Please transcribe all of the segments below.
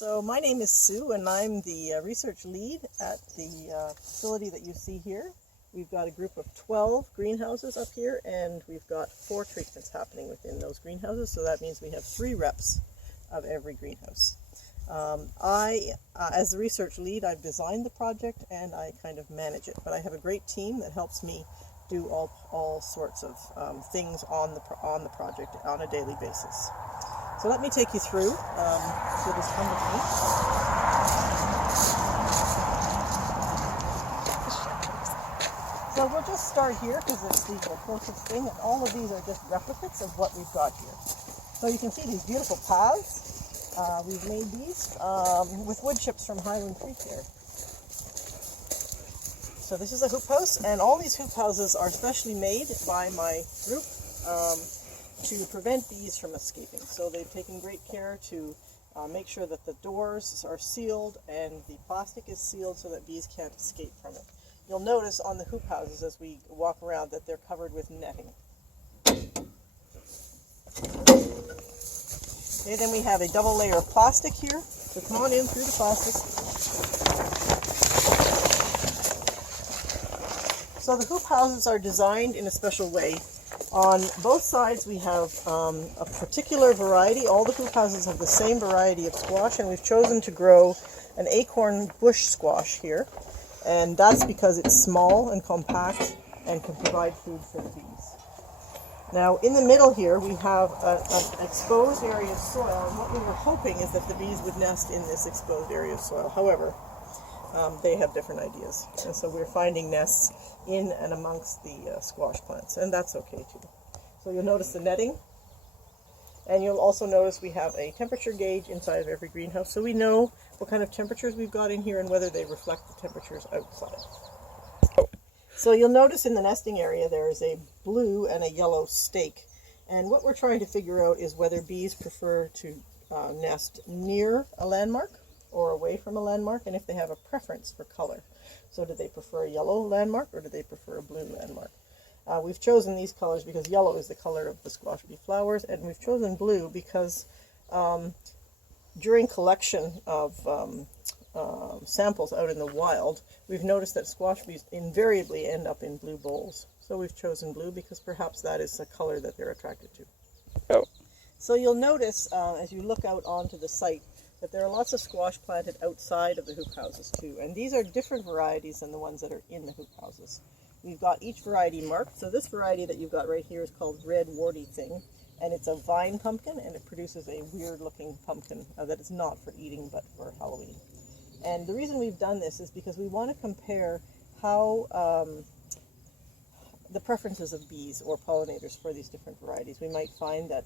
So my name is Sue, and I'm the research lead at the facility that you see here. We've got a group of 12 greenhouses up here, and we've got 4 treatments happening within those greenhouses, so that means we have 3 reps of every greenhouse. As the research lead, I've designed the project and I kind of manage it, but I have a great team that helps me do all sorts of things on the project on a daily basis. So let me take you through. So just come with me. So we'll just start here because it's the closest thing, and all of these are just replicates of what we've got here. So you can see these beautiful paths. We've made these with wood chips from Highland Creek here. So this is a hoop house, and all these hoop houses are specially made by my group to prevent bees from escaping. So they've taken great care to make sure that the doors are sealed and the plastic is sealed so that bees can't escape from it. You'll notice on the hoop houses as we walk around that they're covered with netting. Okay, then we have a double layer of plastic here. So come on in through the plastic. So the hoop houses are designed in a special way. On both sides we have a particular variety. All the hoop houses have the same variety of squash, and we've chosen to grow an acorn bush squash here. And that's because it's small and compact and can provide food for the bees. Now in the middle here we have an exposed area of soil, and what we were hoping is that the bees would nest in this exposed area of soil. However, they have different ideas, and so we're finding nests in and amongst the squash plants, and that's okay too. So you'll notice the netting, and you'll also notice we have a temperature gauge inside of every greenhouse, so we know what kind of temperatures we've got in here and whether they reflect the temperatures outside. So you'll notice in the nesting area there is a blue and a yellow stake, and what we're trying to figure out is whether bees prefer to nest near a landmark or away from a landmark, and if they have a preference for color. So do they prefer a yellow landmark or do they prefer a blue landmark? We've chosen these colors because yellow is the color of the squash bee flowers, and we've chosen blue because during collection of samples out in the wild, we've noticed that squash bees invariably end up in blue bowls. So we've chosen blue because perhaps that is a color that they're attracted to. Oh. So you'll notice as you look out onto the site that there are lots of squash planted outside of the hoop houses too, and these are different varieties than the ones that are in the hoop houses. We've got each variety marked. So this variety that you've got right here is called Red Warty Thing, and it's a vine pumpkin, and it produces a weird looking pumpkin that is not for eating but for Halloween. And the reason we've done this is because we want to compare how the preferences of bees or pollinators for these different varieties. We might find that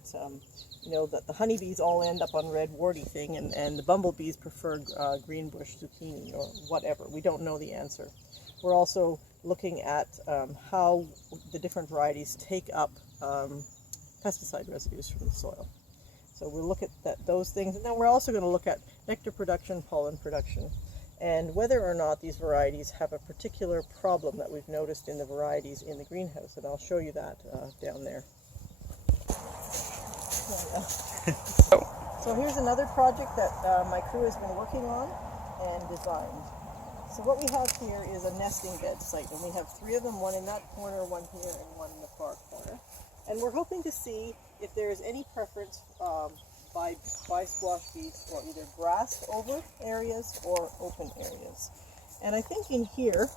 that the honeybees all end up on Red Warty Thing, and the bumblebees prefer green bush zucchini or whatever. We don't know the answer. We're also looking at how the different varieties take up pesticide residues from the soil. So we'll look at those things, and then we're also going to look at nectar production, pollen production, and whether or not these varieties have a particular problem that we've noticed in the varieties in the greenhouse, and I'll show you that down there. So here's another project that my crew has been working on and designed. So what we have here is a nesting bed site, and we have 3 of them, one in that corner, one here, and one in the far corner. And we're hoping to see if there is any preference by squash bees for either grassed over areas or open areas. And I think in here,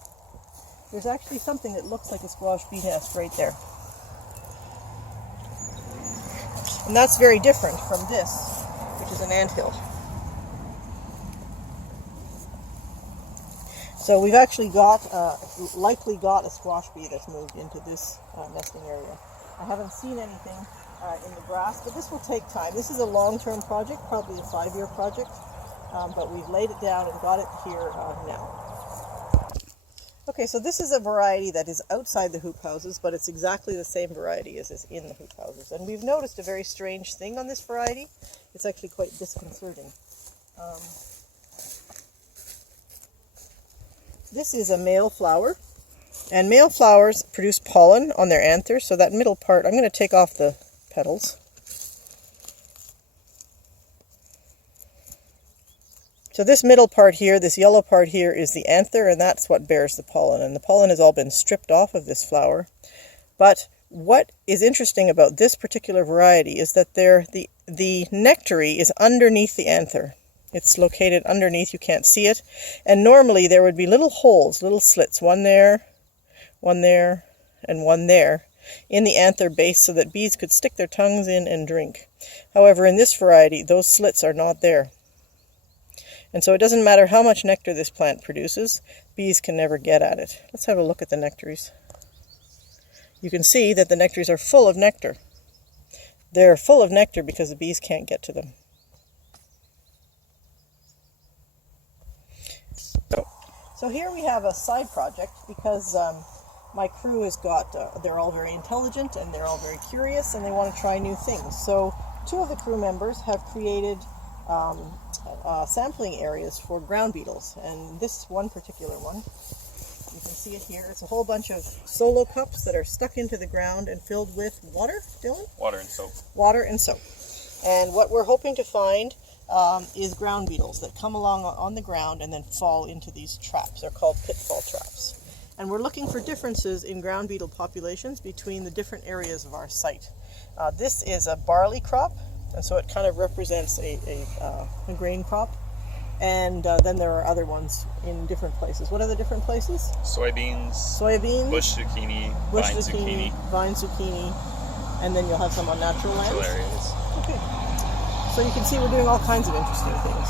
there's actually something that looks like a squash bee nest right there. And that's very different from this, which is an anthill. So we've actually likely got a squash bee that's moved into this nesting area. I haven't seen anything in the grass, but this will take time. This is a long-term project, probably a 5-year project, but we've laid it down and got it here now. Okay, so this is a variety that is outside the hoop houses, but it's exactly the same variety as is in the hoop houses. And we've noticed a very strange thing on this variety. It's actually quite disconcerting. This is a male flower, and male flowers produce pollen on their anthers, so that middle part, I'm going to take off the petals. So this middle part here, this yellow part here, is the anther, and that's what bears the pollen. And the pollen has all been stripped off of this flower. But what is interesting about this particular variety is that the nectary is underneath the anther. It's located underneath, you can't see it. And normally there would be little holes, little slits, one there, and one there, in the anther base so that bees could stick their tongues in and drink. However, in this variety, those slits are not there. And so it doesn't matter how much nectar this plant produces, bees can never get at it. Let's have a look at the nectaries. You can see that the nectaries are full of nectar. They're full of nectar because the bees can't get to them. So here we have a side project because my crew has got, they're all very intelligent and they're all very curious and they want to try new things. So 2 of the crew members have created sampling areas for ground beetles, and this one particular one, you can see it here, it's a whole bunch of solo cups that are stuck into the ground and filled with water, Dylan? Water and soap. Water and soap. And what we're hoping to find is ground beetles that come along on the ground and then fall into these traps. They're called pitfall traps. And we're looking for differences in ground beetle populations between the different areas of our site. This is a barley crop, and so it kind of represents a grain crop. And then there are other ones in different places. What are the different places? Soybeans, bush zucchini, vine zucchini, and then you'll have some on natural lands. Natural areas. Okay. So you can see we're doing all kinds of interesting things.